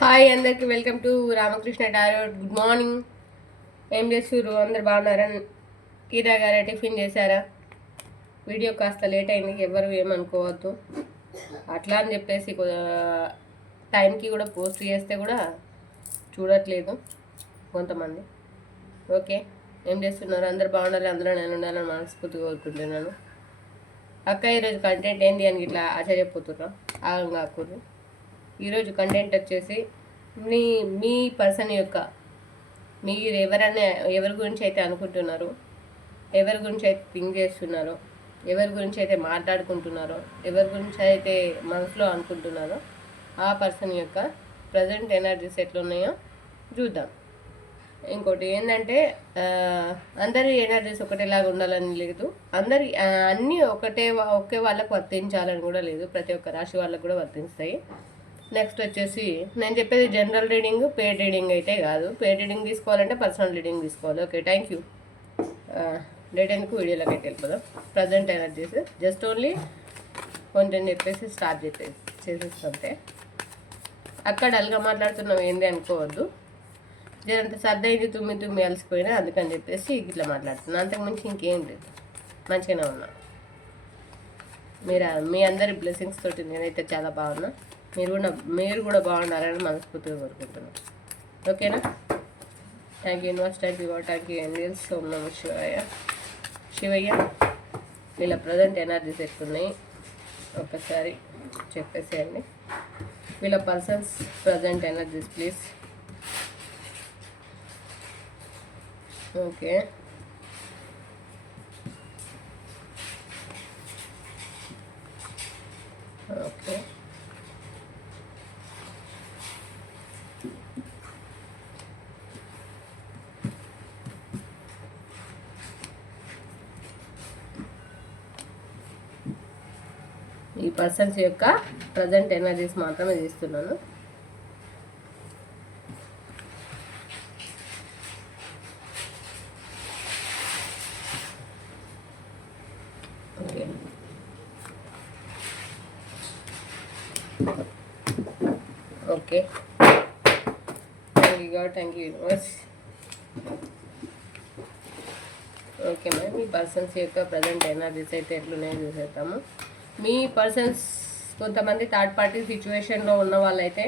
Hi అందరికి welcome to Ramakrishna డారో good morning. ఏం చేస్తుర్రు? అందరు బాగున్నారా? కీరా గారా టిఫిన్ చేశారా? వీడియో కాస్త లేట్ అయింది ఎవరు ఏమనుకోవద్దు. అట్లా అని చెప్పేసి టైంకి కూడా పోస్ట్ చేస్తే కూడా చూడట్లేదు కొంతమంది. ఓకే ఏం చేస్తున్నారు? అందరు బాగుండాలి అందరూ నేను ఉండాలని మనస్ఫూర్తిగా కోరుకుంటున్నాను. అక్క ఈరోజు కంటెంట్ ఏంటి అని ఇట్లా ఆశ్చర్యపోతున్నా ఆగం కాకూడదు ఈరోజు కంటెంట్ వచ్చేసి మీ మీ పర్సన్ యొక్క మీరు ఎవరైనా ఎవరి గురించి అయితే అనుకుంటున్నారో ఎవరి గురించి అయితే థింక్ చేస్తున్నారో ఎవరి గురించి అయితే మాట్లాడుకుంటున్నారో ఎవరి గురించి అయితే మనసులో అనుకుంటున్నారో ఆ పర్సన్ యొక్క ప్రజెంట్ ఎనర్జీస్ ఎట్లున్నాయో చూద్దాం. ఇంకోటి ఏంటంటే అందరి ఎనర్జీస్ ఒకటేలాగా ఉండాలని లేదు. అందరి అన్నీ ఒకటే ఒకే వాళ్ళకు వర్తించాలని కూడా లేదు. ప్రతి ఒక్క రాశి వాళ్ళకు కూడా వర్తిస్తాయి. నెక్స్ట్ వచ్చేసి నేను చెప్పేది జనరల్ రీడింగ్ పేడ్ రీడింగ్ అయితే కాదు. పేడ్ రీడింగ్ తీసుకోవాలంటే పర్సనల్ రీడింగ్ తీసుకోవాలి. ఓకే థ్యాంక్ యూ డేట్ ఎందుకు వీడియోలోకి అయితే వెళ్ళిపోదాం ప్రజెంట్ ఎనర్జీస్ జస్ట్ ఓన్లీ కొంచెం చెప్పేసి స్టార్ట్ చేసే చేసేస్తుంటే అక్కడ అలగా మాట్లాడుతున్నాం ఏంది అనుకోవద్దు. జరంత సర్దైంది తుమ్మి తుమ్మి అలసిపోయినా అందుకని చెప్పేసి ఇట్లా మాట్లాడుతున్నాను అంతకుమించి ఇంకేం లేదు. మంచిగానే ఉన్నా. మీరు మీ అందరి బ్లెస్సింగ్స్ తోటి నేనైతే చాలా బాగున్నా. మీరు కూడా మీరు కూడా బాగున్నారని మనస్ఫూర్తిగా కోరుకుంటున్నాను ఓకేనా? Thank you universe thank you thank you angels ఓం నమ శివయ్య శివయ్య వీళ్ళ ప్రజెంట్ ఎనర్జీస్ ఎక్కున్నాయి ఒకసారి చెప్పేసేయండి. వీళ్ళ persons present energies please okay ఈ పర్సన్స్ యొక్క ప్రజెంట్ ఎనర్జీస్ మాత్రమే తీస్తున్నాను. Okay. Okay. Thank you God thank you universe okay ma'am ఈ పర్సన్స్ యొక్క ప్రజెంట్ ఎనర్జీస్ అయితే ఎట్లున్నాయో చూసేద్దాము. మీ పర్సన్స్ కొంతమంది థర్డ్ పార్టీ సిచ్యువేషన్లో ఉన్న వాళ్ళైతే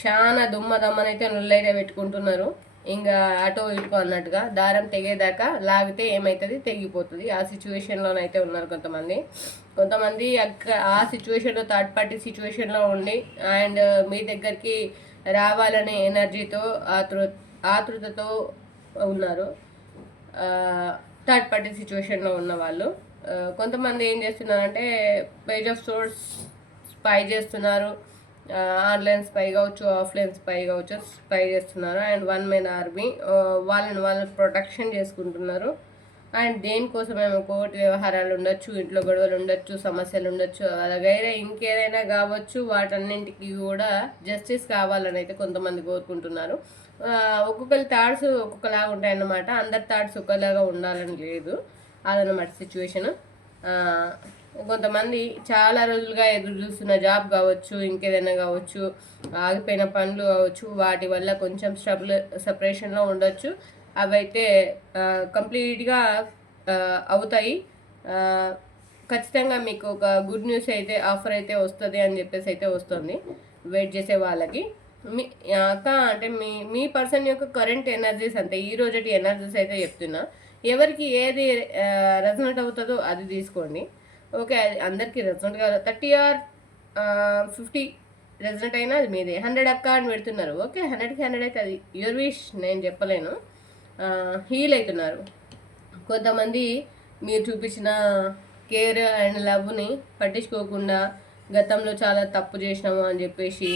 చాలా దుమ్మ దమ్మనైతే నుల్లైతే పెట్టుకుంటున్నారు. ఇంకా అటో ఇటుకో అన్నట్టుగా దారం తెగేదాకా లాగితే ఏమవుతుంది తెగిపోతుంది. ఆ సిచ్యువేషన్లోనైతే ఉన్నారు కొంతమంది. కొంతమంది అక్క ఆ సిచ్యువేషన్లో థర్డ్ పార్టీ సిచ్యువేషన్లో ఉండి అండ్ మీ దగ్గరికి రావాలనే ఎనర్జీతో ఆతృ ఆతృతతో ఉన్నారు. థర్డ్ పార్టీ సిచ్యువేషన్లో ఉన్న వాళ్ళు. కొంతమంది ఏం చేస్తున్నారంటే పేజ్ ఆఫ్ సోర్స్ స్పై చేస్తున్నారు. ఆన్లైన్ స్పై కావచ్చు ఆఫ్లైన్ స్పై కావచ్చు స్పై చేస్తున్నారు. అండ్ వన్ మెన్ ఆర్మీ వాళ్ళని వాళ్ళు ప్రొటెక్షన్ చేసుకుంటున్నారు. అండ్ దేనికోసమేమో కోర్టు వ్యవహారాలు ఉండొచ్చు ఇంట్లో గొడవలు ఉండొచ్చు సమస్యలు ఉండొచ్చు అలాగైనా ఇంకేదైనా కావచ్చు వాటన్నింటికి కూడా జస్టిస్ కావాలని అయితే కొంతమంది కోరుకుంటున్నారు. ఒక్కొక్కరి థాట్స్ ఒక్కొక్కలాగా ఉంటాయన్నమాట. అందరి థాట్స్ ఒకలాగా ఉండాలని లేదు. అదనమాట సిచ్యువేషన్ కొంతమంది చాలా రోజులుగా ఎదురు చూస్తున్న జాబ్ కావచ్చు ఇంకేదైనా కావచ్చు ఆగిపోయిన పనులు కావచ్చు వాటి వల్ల కొంచెం స్ట్రబుల్ సపరేషన్లో ఉండొచ్చు. అవైతే కంప్లీట్గా అవుతాయి. ఖచ్చితంగా మీకు ఒక గుడ్ న్యూస్ అయితే ఆఫర్ అయితే వస్తుంది అని చెప్పేసి అయితే వస్తుంది. వెయిట్ చేసే వాళ్ళకి. మీ అక్క అంటే మీ మీ పర్సన్ యొక్క కరెంట్ ఎనర్జీస్ అంతే ఈ రోజటి ఎనర్జీస్ అయితే చెప్తున్నా. ఎవరికి ఏది రెజనెంట్ అవుతుందో అది తీసుకోండి. ఓకే అది అందరికీ రెజనెంట్ కాదు థర్టీ ఆర్ ఫిఫ్టీ రెజనెంట్ అయినా అది మీదే. హండ్రెడ్ అక్క అని పెడుతున్నారు. ఓకే హండ్రెడ్కి హండ్రెడ్ అయితే అది. యువర్ విష్ నేను చెప్పలేను. హీల్ అవుతున్నారు. కొంతమంది మీరు చూపించిన కేర్ అండ్ లవ్ని పట్టించుకోకుండా గతంలో చాలా తప్పు చేసినాము అని చెప్పేసి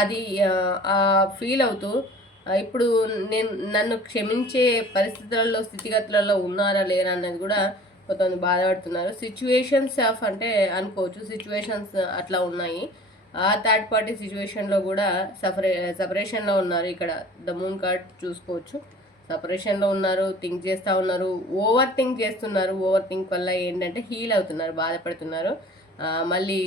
అది ఫీల్ అవుతూ ఇప్పుడు నేను నన్ను క్షమించే పరిస్థితులలో స్థితిగతులలో ఉన్నారా లేరా అనేది కూడా కొంతమంది బాధపడుతున్నారు. సిచ్యువేషన్స్ ఆఫ్ అంటే అనుకోవచ్చు సిచ్యువేషన్స్ అట్లా ఉన్నాయి. ఆ థర్డ్ పార్టీ సిచ్యువేషన్లో కూడా సపరే సపరేషన్లో ఉన్నారు ఇక్కడ. ద మూన్ కార్డ్ చూసుకోవచ్చు. సపరేషన్లో ఉన్నారు థింక్ చేస్తూ ఉన్నారు. ఓవర్ థింక్ చేస్తున్నారు. ఓవర్ థింక్ వల్ల ఏంటంటే హీల్ అవుతున్నారు బాధపడుతున్నారు. మళ్ళీ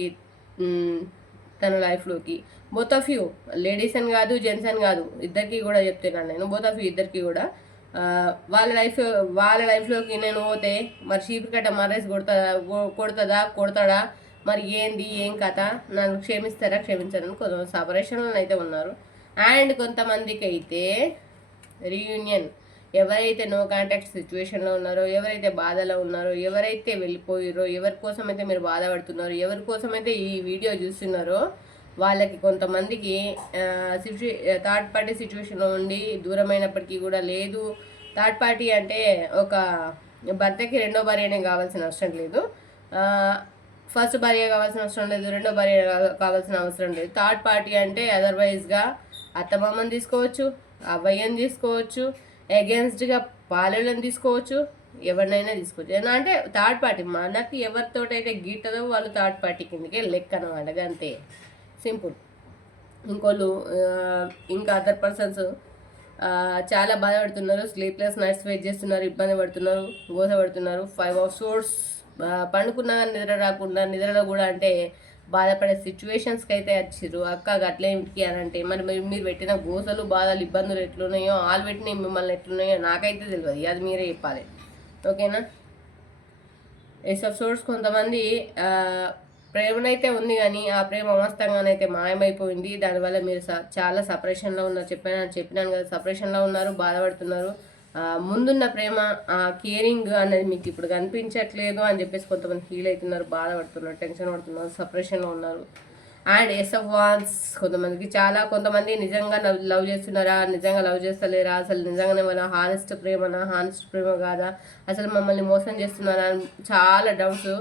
తన లైఫ్లోకి బోత్ ఆఫ్ యూ లేడీస్ అని కాదు జెంట్స్ అని కాదు ఇద్దరికి కూడా చెప్తున్నాను నేను. బోత్ ఆఫ్ యూ ఇద్దరికి కూడా. వాళ్ళ లైఫ్ వాళ్ళ లైఫ్లోకి నేను పోతే మరి షీప్ కట్ట మరేసి కొడతా కొడుతుందా కొడతాడా? మరి ఏంది ఏం కథ? నన్ను క్షమిస్తారా క్షమించారని కొంత సపరేషన్లో అయితే ఉన్నారు. అండ్ కొంతమందికి అయితే రీయూనియన్ ఎవరైతే నో కాంటాక్ట్ సిచ్యువేషన్లో ఉన్నారో ఎవరైతే బాధలో ఉన్నారో ఎవరైతే వెళ్ళిపోయారో ఎవరి కోసం అయితే మీరు బాధపడుతున్నారో ఎవరి కోసం అయితే ఈ వీడియో చూస్తున్నారో వాళ్ళకి కొంతమందికి సిచ్యు థర్డ్ పార్టీ సిచ్యువేషన్లో ఉండి దూరమైనప్పటికీ కూడా లేదు. థర్డ్ పార్టీ అంటే ఒక భర్తకి రెండో భార్యనే కావాల్సిన అవసరం లేదు. ఫస్ట్ భార్య కావాల్సిన అవసరం లేదు రెండో భార్య కావాల్సిన అవసరం లేదు. థర్డ్ పార్టీ అంటే అదర్వైజ్గా అత్తమామని తీసుకోవచ్చు అవ్వయ్యని తీసుకోవచ్చు అగేన్స్ట్గా పాలనని తీసుకోవచ్చు ఎవరినైనా తీసుకోవచ్చు. ఎలా అంటే థర్డ్ పార్టీ మనకి ఎవరితోటైతే గీటదో వాళ్ళు థర్డ్ పార్టీ కిందకే లెక్క అనమాట అంతే సింపుల్. ఇంకోళ్ళు ఇంకా అదర్ పర్సన్స్ చాలా బాధపడుతున్నారు స్లీప్లెస్ నైట్స్ వెయిట్ చేస్తున్నారు ఇబ్బంది పడుతున్నారు గోస పడుతున్నారు ఫైవ్ అవర్స్ సోర్స్ పండుకున్నా నిద్ర రాకుండా నిద్రలో కూడా అంటే బాధపడే సిచ్యువేషన్స్కి అయితే వచ్చిర్రు. అక్క అట్లే ఇంటికి అని అంటే మరి మీరు మీరు పెట్టిన గోసలు బాధలు ఇబ్బందులు ఎట్లున్నాయో వాళ్ళు పెట్టిన మిమ్మల్ని ఎట్లున్నాయో నాకైతే తెలియదు. అది మీరే చెప్పాలి. ఓకేనా? ఎస్ ఆఫ్ సోర్స్ కొంతమంది ప్రేమనైతే ఉంది కానీ ఆ ప్రేమ అమస్తంగానైతే మాయమైపోయింది. దానివల్ల మీరు స- చాలా సపరేషన్లో ఉన్నారు. చెప్పాను చెప్పినాను కదా సపరేషన్లో ఉన్నారు బాధపడుతున్నారు. ముందున్న ప్రేమ కేరింగ్ అనేది మీకు ఇప్పుడు కనిపించట్లేదు అని చెప్పేసి కొంతమంది ఫీల్ అవుతున్నారు బాధపడుతున్నారు టెన్షన్ పడుతున్నారు సపరేషన్లో ఉన్నారు. అండ్ ఎస్ ఆఫ్ వాన్స్ కొంతమందికి చాలా కొంతమంది నిజంగా లవ్ లవ్ చేస్తున్నారా నిజంగా లవ్ చేస్తలేరా అసలు నిజంగానే మన హానెస్ట్ ప్రేమనా హానెస్ట్ ప్రేమ కాదా అసలు మమ్మల్ని మోసం చేస్తున్నారా అని చాలా డౌట్స్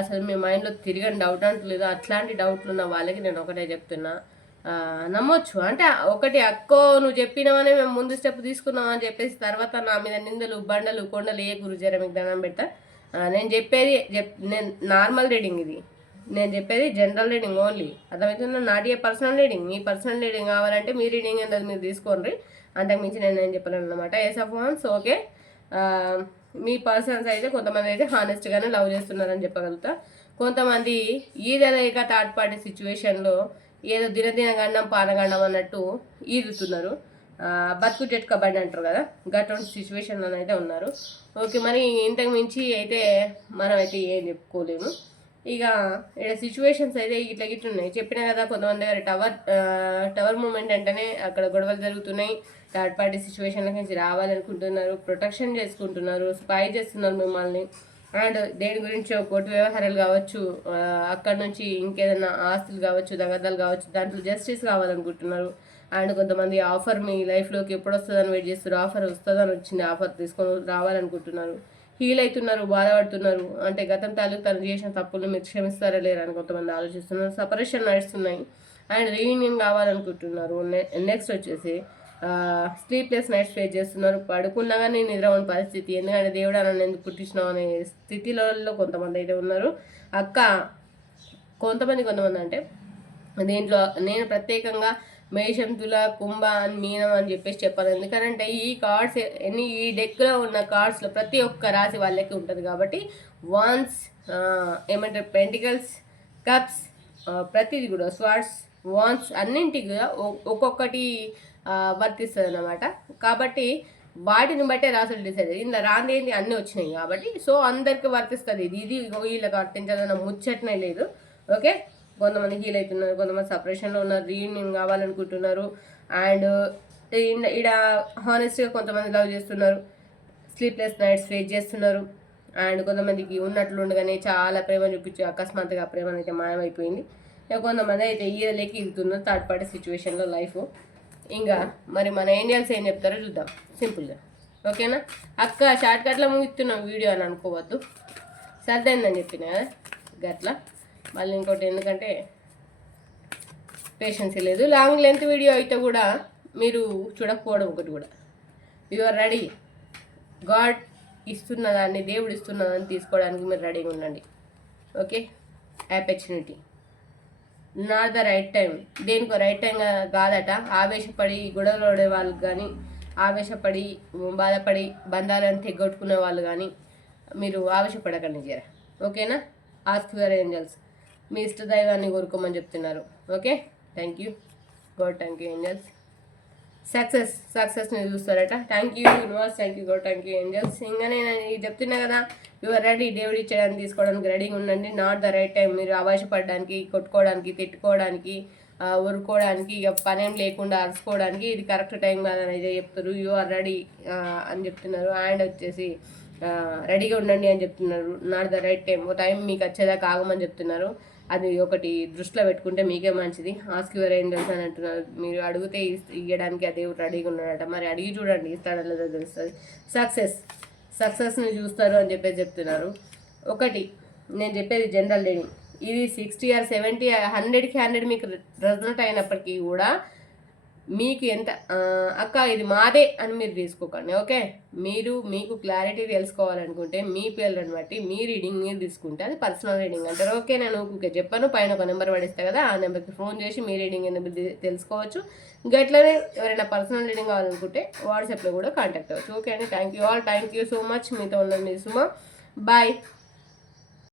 అసలు మీ మైండ్లో తిరిగని డౌట్ అంటలేదు అట్లాంటి డౌట్లు ఉన్న వాళ్ళకి నేను ఒకటే చెప్తున్నా. నమ్మొచ్చు. అంటే ఒకటి అక్కో నువ్వు చెప్పినావనే మేము ముందు స్టెప్ తీసుకున్నాం అని చెప్పేసి తర్వాత నా మీద నిందలు బండలు కొండలు ఏ గురుజారా మీకు దండం పెడతా. నేను చెప్పేది చెప్ నేను నార్మల్ రీడింగ్ ఇది. నేను చెప్పేది జనరల్ రీడింగ్ ఓన్లీ. అర్థమవుతుందా? Not a personal reading. Me personal reading కావాలంటే మీ రీడింగ్ అనేది మీరు తీసుకోండి. అంతకు మించి నేను ఏం చెప్పలేను అనమాట ఎస్ ఆఫ్ వన్స్ ఓకే మీ పర్సన్స్ అయితే కొంతమంది అయితే హానెస్ట్గానే లవ్ చేస్తున్నారని చెప్పగలుగుతా. కొంతమంది ఈదలేక థర్డ్ పార్టీ సిచ్యువేషన్లో ఏదో దినదిన గండం పానగండం అన్నట్టు ఈదుతున్నారు. బతుకు జట్క బండి అంటారు కదా గటువంటి సిచ్యువేషన్లో అయితే ఉన్నారు. ఓకే మరి ఇంతకు మించి అయితే మనం అయితే ఏం చెప్పుకోలేము. ఇక ఇక్కడ సిచ్యువేషన్స్ అయితే ఇట్లా గిట్ల ఉన్నాయి. చెప్పిన కదా కొంతమంది దగ్గర టవర్ టవర్ మూమెంట్ అంటేనే అక్కడ గొడవలు జరుగుతున్నాయి. థర్డ్ పార్టీ సిచ్యువేషన్ల నుంచి రావాలనుకుంటున్నారు ప్రొటెక్షన్ చేసుకుంటున్నారు స్పై చేస్తున్నారు మిమ్మల్ని. అండ్ దేని గురించి కోర్టు వ్యవహారాలు కావచ్చు అక్కడ నుంచి ఇంకేదైనా ఆస్తులు కావచ్చు దగదాలు కావచ్చు దాంట్లో జస్టిస్ కావాలనుకుంటున్నారు. అండ్ కొంతమంది ఆఫర్ మీ లైఫ్లోకి ఎప్పుడు వస్తుందని వెయిట్ చేస్తారు ఆఫర్ వస్తుందని వచ్చింది ఆఫర్ తీసుకొని రావాలనుకుంటున్నారు. హీల్ అవుతున్నారు బాధపడుతున్నారు. అంటే గతం తాలూకు తను చేసిన తప్పులు మీరు క్షమిస్తారా లేరా అని కొంతమంది ఆలోచిస్తున్నారు సపరేషన్ నడుస్తున్నాయి. అండ్ రీయూనియన్ కావాలనుకుంటున్నారు. నెక్స్ట్ వచ్చేసి స్లీప్లెస్ నైట్స్ ఫేస్ చేస్తున్నారు. పడుకున్నా కానీ ఉన్న పరిస్థితి. ఎందుకంటే దేవుడు నన్ను ఎందుకు పుట్టించినావు అనే స్థితిలో కొంతమంది అయితే ఉన్నారు. అక్క కొంతమంది కొంతమంది అంటే దీంట్లో నేను ప్రత్యేకంగా మేషం తుల కుంభ అని మీనం అని చెప్పేసి చెప్పాను ఎందుకంటే ఈ కార్డ్స్ ఎన్ని ఈ డెక్లో ఉన్న కార్డ్స్లో ప్రతి ఒక్క రాశి వాళ్ళకి ఉంటుంది కాబట్టి వాన్స్ ఏమంటారు? పెంటికల్స్ కప్స్ ప్రతిది కూడా స్వాట్స్ వాన్స్ అన్నింటికి కూడా ఒ- ఒక్కొక్కటి వర్తిస్తుంది అన్నమాట కాబట్టి వాటిని బట్టే రాసులు డిసైడ్. ఇందులో రాంది ఏంటి అన్నీ వచ్చినాయి కాబట్టి. సో అందరికి వర్తిస్తుంది. ఇది ఇది వీళ్ళకి వర్తించాలన్న ముచ్చటనే లేదు. ఓకే? కొంతమంది హీల్ అవుతున్నారు కొంతమంది సపరేషన్లో ఉన్నారు. రీయూనియన్ కావాలనుకుంటున్నారు. అండ్ ఇడ హానెస్ట్గా కొంతమంది లవ్ చేస్తున్నారు. స్లీప్లెస్ నైట్స్ ఫేస్ చేస్తున్నారు. అండ్ కొంతమందికి ఉన్నట్లు ఉండగానే చాలా ప్రేమ చూపించి అకస్మాత్తుగా ప్రేమ అయితే మాయమైపోయింది. ఇక కొంతమంది అయితే ఈయలేకి ఇగుతున్నారు థర్డ్ పార్టీ సిచ్యువేషన్లో లైఫ్. ఇంకా మరి మన ఇండియన్స్ ఏం చెప్తారో చూద్దాం. సింపుల్గా ఓకేనా? అక్క షార్ట్ కట్లో ముగిస్తున్నాం వీడియో అని అనుకోవద్దు. సర్దైందని చెప్పిన కదా? గట్లా. మళ్ళీ ఇంకోటి ఎందుకంటే పేషెన్స్ లేదు. లాంగ్ లెంత్ వీడియో అయితే కూడా మీరు చూడకపోవడం ఒకటి కూడా. యు ఆర్ రెడీ గాడ్ ఇస్తున్నదాన్ని దేవుడు ఇస్తున్నదాన్ని తీసుకోవడానికి మీరు రెడీగా ఉండండి. Okay opportunity not the right time దేనికో రైట్ టైం కాదట. ఆవేశపడి గొడవలు పడే వాళ్ళు కానీ ఆవేశపడి బాధపడి బంధాలను తెగొట్టుకునే వాళ్ళు కానీ మీరు ఆవేశపడకండి జర. ఓకేనా? Ask your angels. మీ ఇష్ట దైవాన్ని కోరుకోమని చెప్తున్నారు. Okay? Thank you God thank you angels. Success సక్సెస్ని చూస్తారట. Thank you universe thank you God thank you angels ఇంకా నేను చెప్తున్నా కదా యువర్ రెడీ దేవుడు ఇచ్చేయడానికి తీసుకోవడానికి రెడీగా ఉండండి. నాట్ ద రైట్ టైం మీరు ఆవాసపడడానికి కొట్టుకోవడానికి తిట్టుకోవడానికి ఆ, ఉరుకోవడానికి ఇక పనేం లేకుండా అరుచుకోవడానికి ఇది కరెక్ట్ టైం కాదని అయితే చెప్తారు యు ఆర్ రెడీ అని చెప్తున్నారు. అండ్ వచ్చేసి రెడీగా ఉండండి అని చెప్తున్నారు. నాట్ ద రైట్ టైం ఓ టైం మీకు వచ్చేదాకా ఆగమని చెప్తున్నారు. అది ఒకటి దృష్టిలో పెట్టుకుంటే మీకే మంచిది. ఆస్క్ యువర్ ఏంజల్స్ అని అంటున్నారు. మీరు అడిగితే ఇవ్వడానికి ఇయ్యడానికి ఆ దేవుడు రెడీగా ఉన్నాడట. మరి అడిగి చూడండి ఇస్తాడో లేదో తెలుస్తుంది. సక్సెస్ సక్సెస్ని చూస్తారు అని చెప్పేసి చెప్తున్నారు. ఒకటి నేను చెప్పేది జనరల్ రీడింగ్ ఇది సిక్స్టీ ఆర్ సెవెంటీ హండ్రెడ్కి హండ్రెడ్ మీకు రిజల్ట్ అయినప్పటికీ కూడా మీకు ఎంత అక్క ఇది మాదే అని మీరు తీసుకోకండి ఓకే? మీరు మీకు క్లారిటీ తెలుసుకోవాలనుకుంటే మీ పేర్లను బట్టి మీ రీడింగ్ మీరు తీసుకుంటే అది పర్సనల్ రీడింగ్ అంటారు ఓకే నేను ఊరికే చెప్పాను పైన ఒక నెంబర్ పడిస్తే కదా ఆ నెంబర్కి ఫోన్ చేసి మీ రీడింగ్ అనేది తెలుసుకోవచ్చు. గట్లనే ఎవరైనా పర్సనల్ రీడింగ్ కావాలనుకుంటే వాట్సాప్లో కూడా కాంటాక్ట్ అవ్వచ్చు ఓకే అండి? Thank you all thank you so much. మీతో ఉన్నది మీ సుమ. బాయ్.